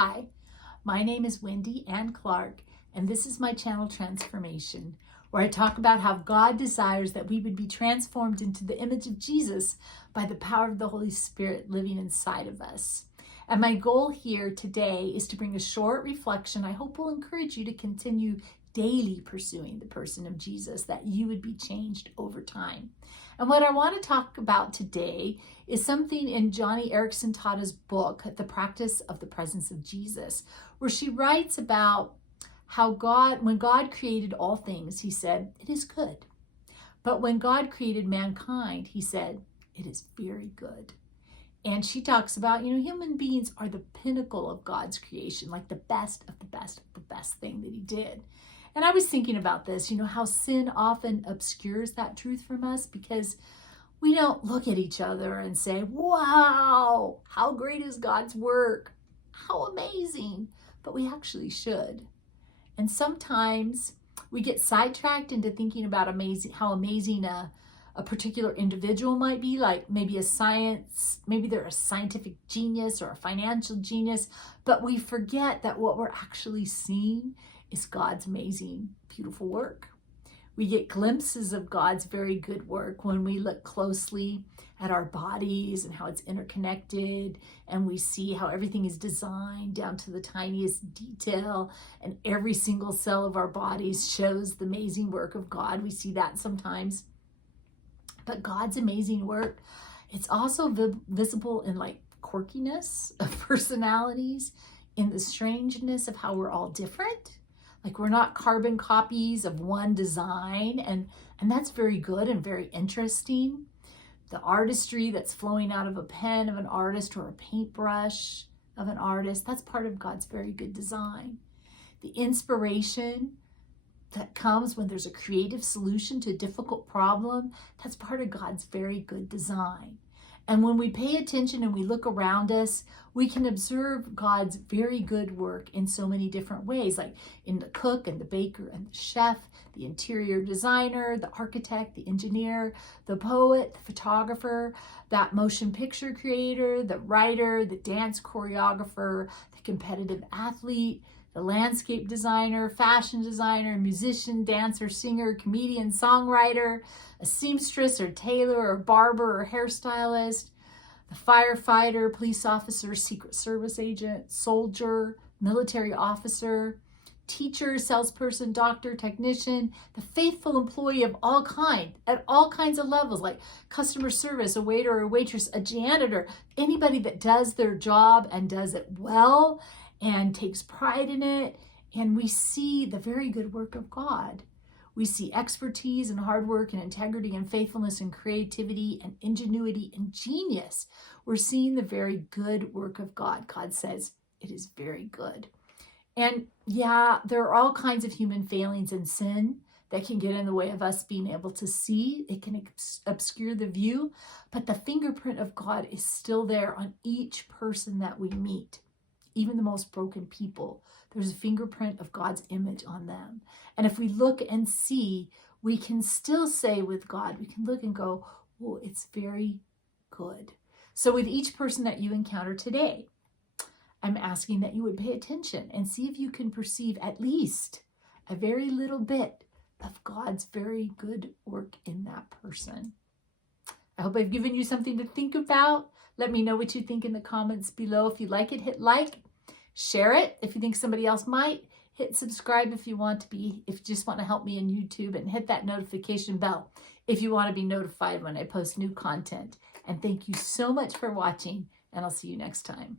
Hi, my name is Wendy Ann Clark, and this is my channel Transformation, where I talk about how God desires that we would be transformed into the image of Jesus by the power of the Holy Spirit living inside of us. And my goal here today is to bring a short reflection I hope will encourage you to continue daily pursuing the person of Jesus, that you would be changed over time. And what I want to talk about today is something in Johnny Erickson Tada's book, The Practice of the Presence of Jesus, where she writes about how when God created all things, he said, it is good. But when God created mankind, he said, it is very good. And she talks about, human beings are the pinnacle of God's creation, like the best of the best of the best thing that he did. And I was thinking about this, how sin often obscures that truth from us because we don't look at each other and say, wow, how great is God's work? How amazing. But we actually should. And sometimes we get sidetracked into thinking about how amazing a particular individual might be, like maybe they're a scientific genius or a financial genius, but we forget that what we're actually seeing is God's amazing, beautiful work. We get glimpses of God's very good work when we look closely at our bodies and how it's interconnected, and we see how everything is designed down to the tiniest detail, and every single cell of our bodies shows the amazing work of God. We see that sometimes. But God's amazing work, it's also visible in like quirkiness of personalities, in the strangeness of how we're all different. Like we're not carbon copies of one design, and that's very good and very interesting. The artistry that's flowing out of a pen of an artist or a paintbrush of an artist, that's part of God's very good design. The inspiration that comes when there's a creative solution to a difficult problem, that's part of God's very good design. And when we pay attention and we look around us, we can observe God's very good work in so many different ways, like in the cook and the baker and the chef, the interior designer, the architect, the engineer, the poet, the photographer, that motion picture creator, the writer, the dance choreographer, the competitive athlete, the landscape designer, fashion designer, musician, dancer, singer, comedian, songwriter, a seamstress or tailor or barber or hairstylist, the firefighter, police officer, secret service agent, soldier, military officer, teacher, salesperson, doctor, technician, the faithful employee of all kinds, at all kinds of levels, like customer service, a waiter or a waitress, a janitor, anybody that does their job and does it well and takes pride in it. And we see the very good work of God. We see expertise and hard work and integrity and faithfulness and creativity and ingenuity and genius. We're seeing the very good work of God. God says it is very good. And yeah, there are all kinds of human failings and sin that can get in the way of us being able to see. It can obscure the view, but the fingerprint of God is still there on each person that we meet. Even the most broken people, there's a fingerprint of God's image on them. And if we look and see, we can still say with God, we can look and go, oh, it's very good. So with each person that you encounter today, I'm asking that you would pay attention and see if you can perceive at least a very little bit of God's very good work in that person. I hope I've given you something to think about. Let me know what you think in the comments below. If you like it, hit like. Share it if you think somebody else might. Hit subscribe if you just want to help me in YouTube, and hit that notification bell if you want to be notified when I post new content. And thank you so much for watching, and I'll see you next time.